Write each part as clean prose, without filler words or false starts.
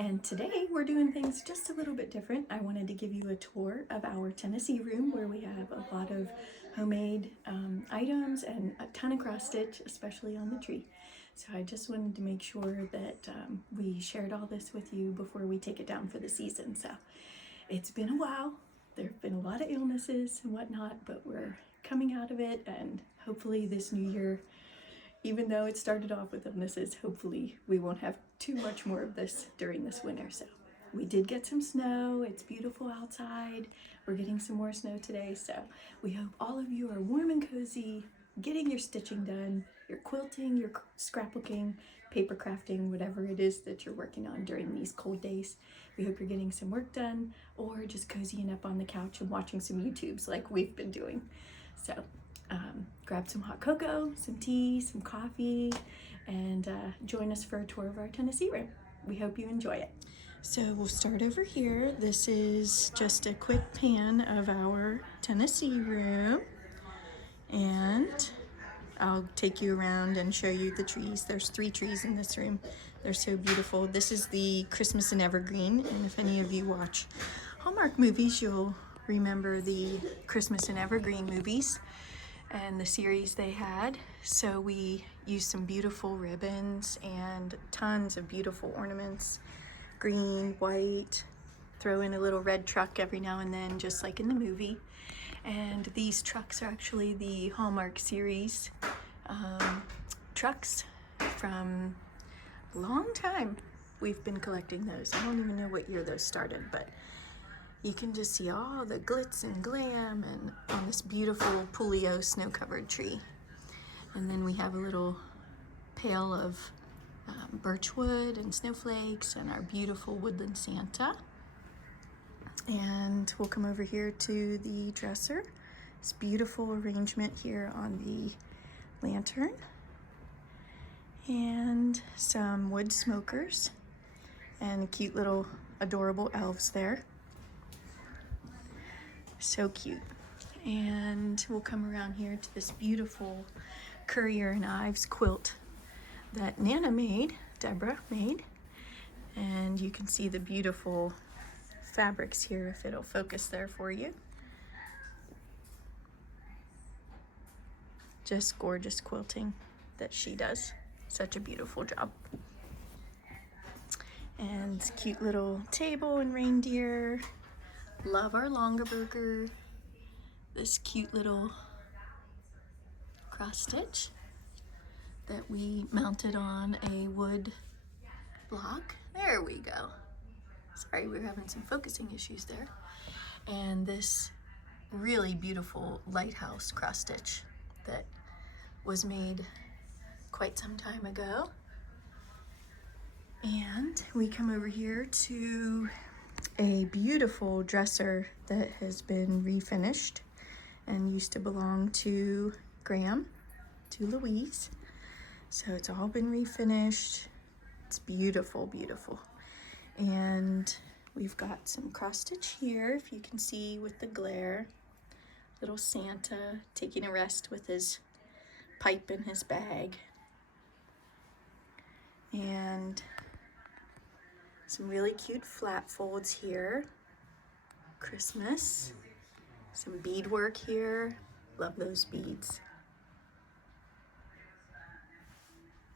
And today we're doing things just a little bit different. I wanted to give you a tour of our Tennessee room where we have a lot of homemade items and a ton of cross stitch, especially on the tree. So I just wanted to make sure that we shared all this with you before we take it down for the season. So it's been a while. There have been a lot of illnesses and whatnot, but we're coming out of it, and hopefully this new year, even though it started off with illnesses, hopefully we won't have too much more of this during this winter. So we did get some snow. It's beautiful outside. We're getting some more snow today. So we hope all of you are warm and cozy, getting your stitching done, your quilting, your scrapbooking, paper crafting, whatever it is that you're working on during these cold days. We hope you're getting some work done or just cozying up on the couch and watching some YouTubes like we've been doing. So grab some hot cocoa, some tea, some coffee, and join us for a tour of our Tennessee room. We hope you enjoy it. So we'll start over here. This is just a quick pan of our Tennessee room, and I'll take you around and show you the trees. There's 3 trees in this room. They're so beautiful. This is the Christmas and Evergreen, and if any of you watch Hallmark movies, you'll remember the Christmas and Evergreen movies and the series they had. So we used some beautiful ribbons and tons of beautiful ornaments, green, white, throw in a little red truck every now and then, just like in the movie. And these trucks are actually the Hallmark series trucks from a long time. We've been collecting those. I don't even know what year those started, but you can just see all the glitz and glam and on this beautiful Pulio snow-covered tree. And then we have a little pail of birchwood and snowflakes and our beautiful woodland Santa. And we'll come over here to the dresser. This beautiful arrangement here on the lantern. And some wood smokers and cute little adorable elves there. So cute. And we'll come around here to this beautiful Currier and Ives quilt that Nana made, Deborah made. And you can see the beautiful fabrics here if it'll focus there for you. Just gorgeous quilting that she does. Such a beautiful job. And cute little table and reindeer. Love our Longaberger. This cute little cross stitch that we mounted on a wood block. There we go. Sorry, we were having some focusing issues there. And this really beautiful lighthouse cross stitch that was made quite some time ago. And we come over here to a beautiful dresser that has been refinished and used to belong to Graham, to Louise. So it's all been refinished. It's beautiful, beautiful. And we've got some cross stitch here, if you can see with the glare. Little Santa taking a rest with his pipe in his bag. And some really cute flat folds here. Christmas. Some beadwork here. Love those beads.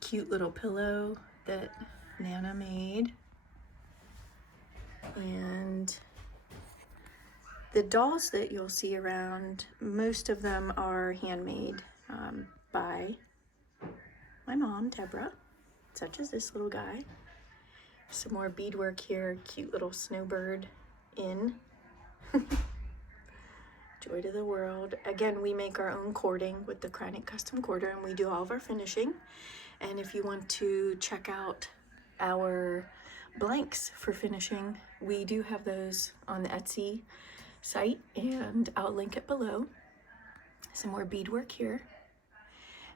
Cute little pillow that Nana made. And the dolls that you'll see around, most of them are handmade by my mom, Deborah, such as this little guy. Some more beadwork here, cute little snowbird in. Joy to the world. Again, we make our own cording with the Kreinik Custom Quarter, and we do all of our finishing. And if you want to check out our blanks for finishing, we do have those on the Etsy site, and I'll link it below. Some more beadwork here.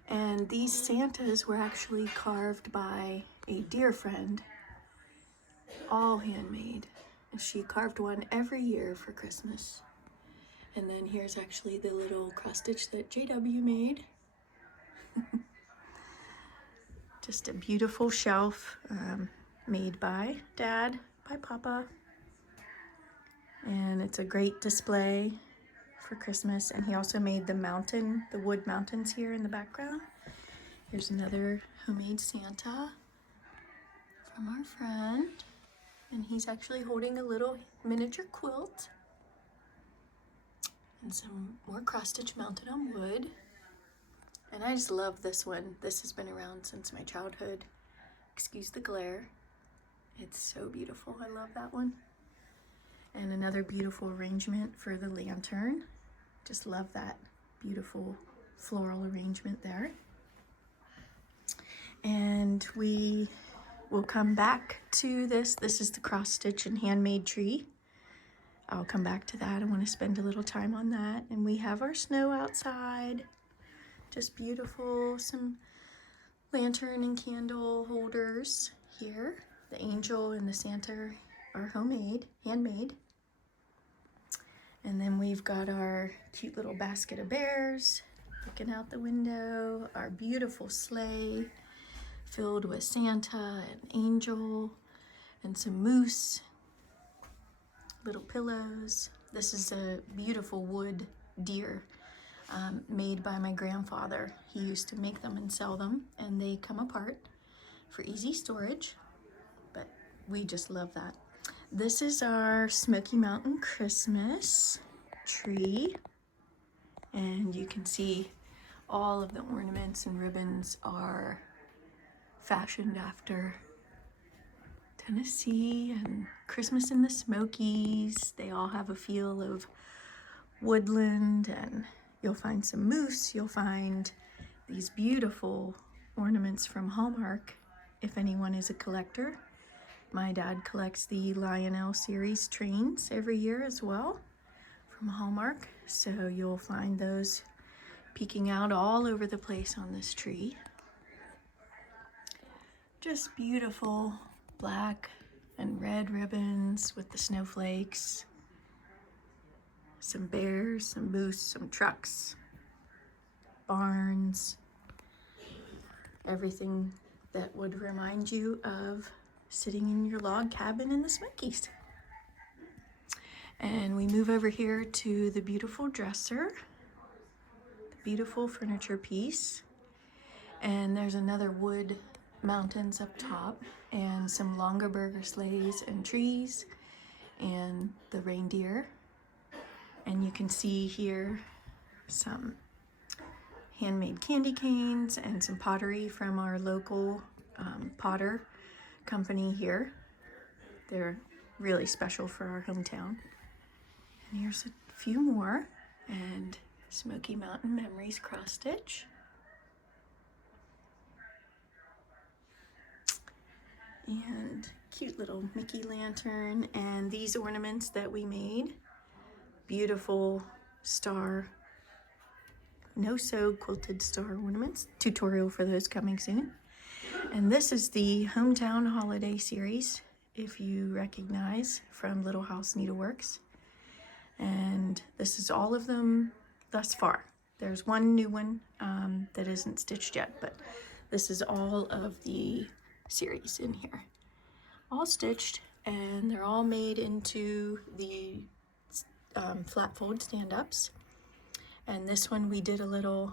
And these Santas were actually carved by a dear friend, all handmade. And she carved one every year for Christmas. And then here's actually the little cross stitch that JW made. Just a beautiful shelf made by Dad, by Papa. And it's a great display for Christmas. And he also made the wood mountains here in the background. Here's another homemade Santa from our friend. And he's actually holding a little miniature quilt. And some more cross stitch mounted on wood. And I just love this one. This has been around since my childhood. Excuse the glare. It's so beautiful. I love that one. And another beautiful arrangement for the lantern. Just love that beautiful floral arrangement there. And we will come back to this. This is the cross stitch and handmade tree. I'll come back to that. I want to spend a little time on that. And we have our snow outside. Just beautiful. Some lantern and candle holders here. The angel and the Santa are handmade. And then we've got our cute little basket of bears looking out the window. Our beautiful sleigh filled with Santa and angel and some moose. Little pillows. This is a beautiful wood deer made by my grandfather. He used to make them and sell them, and they come apart for easy storage, but we just love that. This is our Smoky Mountain Christmas tree, and you can see all of the ornaments and ribbons are fashioned after Tennessee and Christmas in the Smokies. They all have a feel of woodland, and you'll find some moose. You'll find these beautiful ornaments from Hallmark if anyone is a collector. My dad collects the Lionel series trains every year as well from Hallmark, so you'll find those peeking out all over the place on this tree. Just beautiful black and red ribbons with the snowflakes, some bears, some moose, some trucks, barns, everything that would remind you of sitting in your log cabin in the Smokies. And we move over here to the beautiful dresser, the beautiful furniture piece, and there's another wood mountains up top and some Longaberger sleighs and trees and the reindeer. And you can see here some handmade candy canes and some pottery from our local potter company here. They're really special for our hometown. And here's a few more, and Smoky Mountain Memories cross stitch. And cute little Mickey lantern, and these ornaments that we made. Beautiful star, no-sew quilted star ornaments. Tutorial for those coming soon. And this is the Hometown Holiday series, if you recognize, from Little House Needleworks. And this is all of them thus far. There's one new one that isn't stitched yet, but this is all of the series in here. All stitched, and they're all made into the flat fold stand-ups. And this one we did a little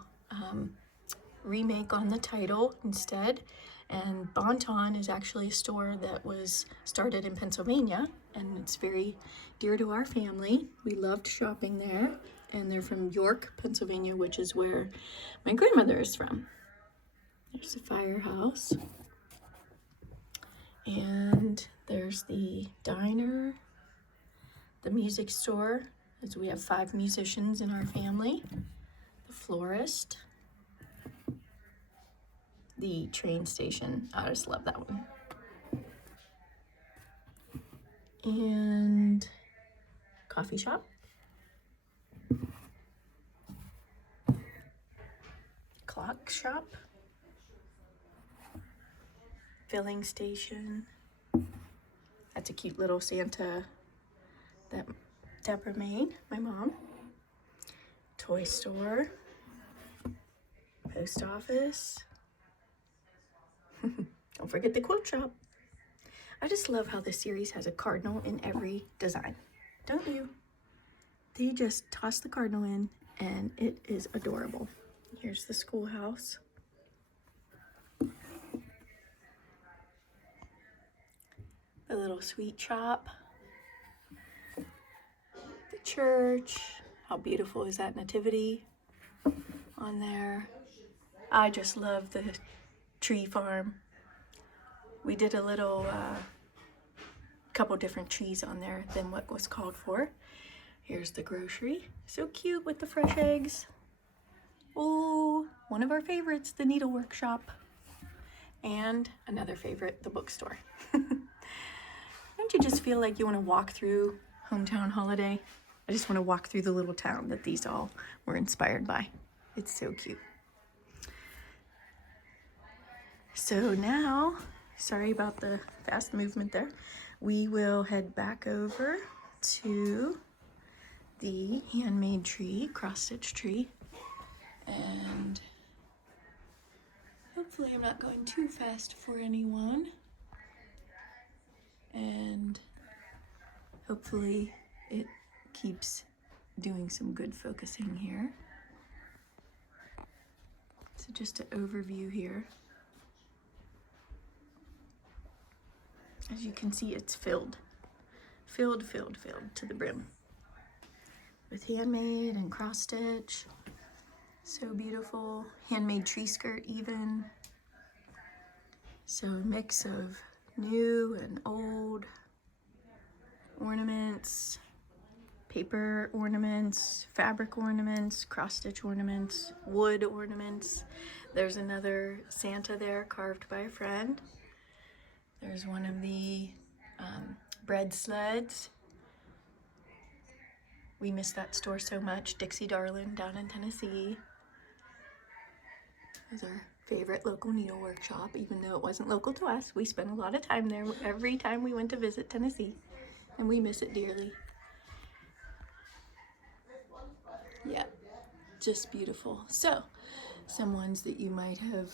remake on the title instead. And Bonton is actually a store that was started in Pennsylvania, and it's very dear to our family. We loved shopping there, and they're from York, Pennsylvania, which is where my grandmother is from. There's the firehouse, and there's the diner, the music store, as we have 5 musicians in our family, the florist, the train station. I just love that one. And coffee shop. Clock shop. Filling station. That's a cute little Santa that Deborah made, my mom. Toy store. Post office. Don't forget the quilt shop. I just love how this series has a cardinal in every design. Don't you? They just toss the cardinal in and it is adorable. Here's the schoolhouse. The little sweet shop. The church. How beautiful is that nativity on there? I just love the tree farm. We did a little couple different trees on there than what was called for. Here's the grocery. So cute with the fresh eggs. Oh, one of our favorites, the needlework shop. And another favorite, the bookstore. Don't you just feel like you want to walk through Hometown Holiday? I just want to walk through the little town that these all were inspired by. It's so cute. So now, sorry about the fast movement there, we will head back over to the Handmade Tree, cross-stitch tree, and hopefully I'm not going too fast for anyone, and hopefully it keeps doing some good focusing here. So just an overview here. As you can see, it's filled to the brim with handmade and cross stitch. So beautiful. Handmade tree skirt even. So a mix of new and old ornaments, paper ornaments, fabric ornaments, cross stitch ornaments, wood ornaments. There's another Santa there carved by a friend. There's one of the bread sleds. We miss that store so much, Dixie Darlin down in Tennessee. It was our favorite local needlework shop, even though it wasn't local to us. We spent a lot of time there every time we went to visit Tennessee, and we miss it dearly. Yeah, just beautiful. So, some ones that you might have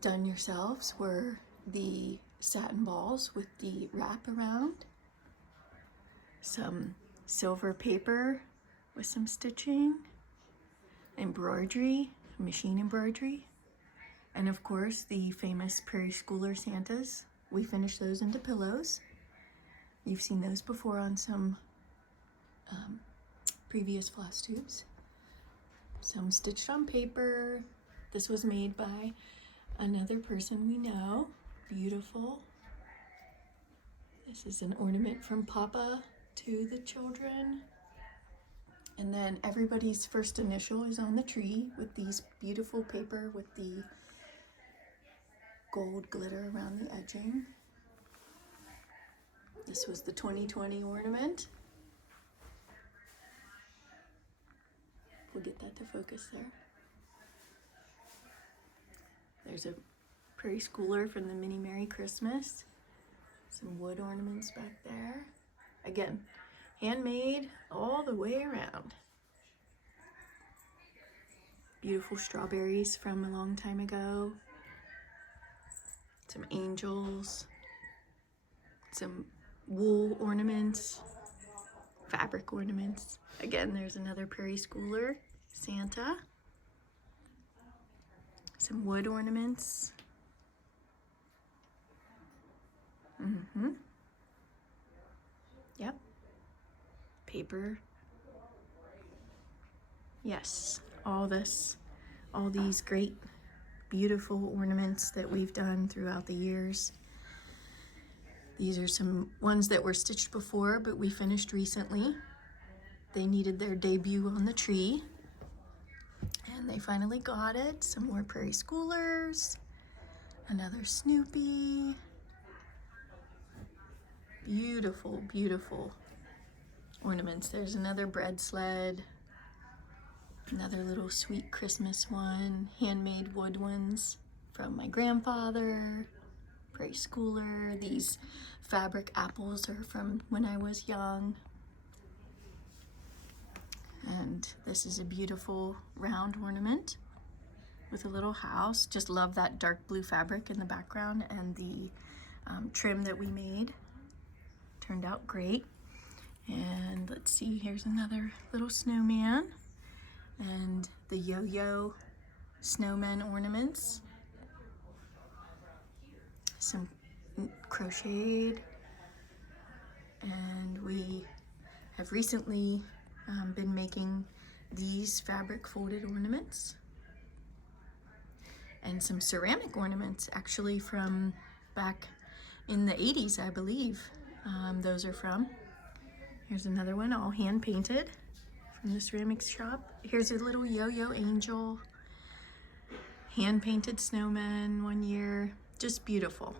done yourselves were the satin balls with the wrap around, some silver paper with some stitching, embroidery, machine embroidery, and of course the famous Prairie Schooler Santas. We finished those into pillows. You've seen those before on some previous Flosstubes. Some stitched on paper. This was made by another person we know. Beautiful. This is an ornament from Papa to the children. And then everybody's first initial is on the tree with these beautiful paper with the gold glitter around the edging. This was the 2020 ornament. We'll get that to focus there. There's a Prairie Schooler from the Mini Merry Christmas. Some wood ornaments back there. Again, handmade all the way around. Beautiful strawberries from a long time ago. Some angels. Some wool ornaments. Fabric ornaments. Again, there's another Prairie Schooler, Santa. Some wood ornaments. Yep. Paper. Yes, all these great, beautiful ornaments that we've done throughout the years. These are some ones that were stitched before, but we finished recently. They needed their debut on the tree, and they finally got it. Some more Prairie Schoolers, another Snoopy. Beautiful, beautiful ornaments. There's another bread sled, another little sweet Christmas one, handmade wood ones from my grandfather, Prairie Schooler. These fabric apples are from when I was young. And this is a beautiful round ornament with a little house. Just love that dark blue fabric in the background and the trim that we made. Turned out great. And let's see, here's another little snowman and the yo-yo snowman ornaments. Some crocheted, and we have recently been making these fabric folded ornaments and some ceramic ornaments, actually from back in the 80s, I believe. Those are from. Here's another one, all hand painted from the ceramics shop. Here's a little yo-yo angel, hand painted snowman one year. Just beautiful,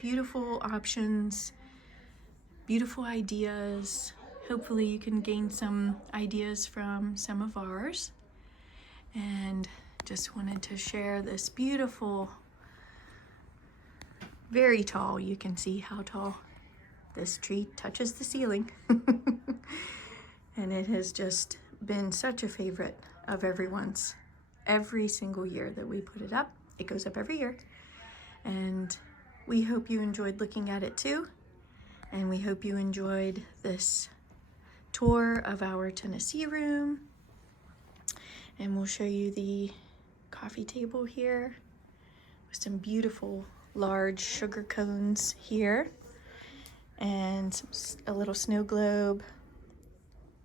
beautiful options, beautiful ideas. Hopefully you can gain some ideas from some of ours. And just wanted to share this beautiful, very tall, you can see how tall this tree touches the ceiling. And it has just been such a favorite of everyone's. Every single year that we put it up, it goes up every year. And we hope you enjoyed looking at it too. And we hope you enjoyed this tour of our Tennessee room. And we'll show you the coffee table here with some beautiful large sugar cones here. And a little snow globe,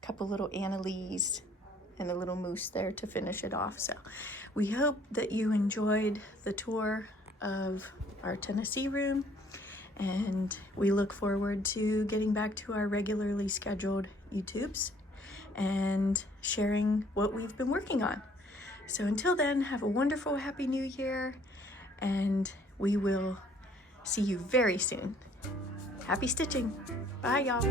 a couple little annalise, and a little moose there to finish it off. So we hope that you enjoyed the tour of our Tennessee room, and we look forward to getting back to our regularly scheduled YouTubes and sharing what we've been working on. So until then, have a wonderful, happy new year, and we will see you very soon. Happy stitching. Bye, y'all.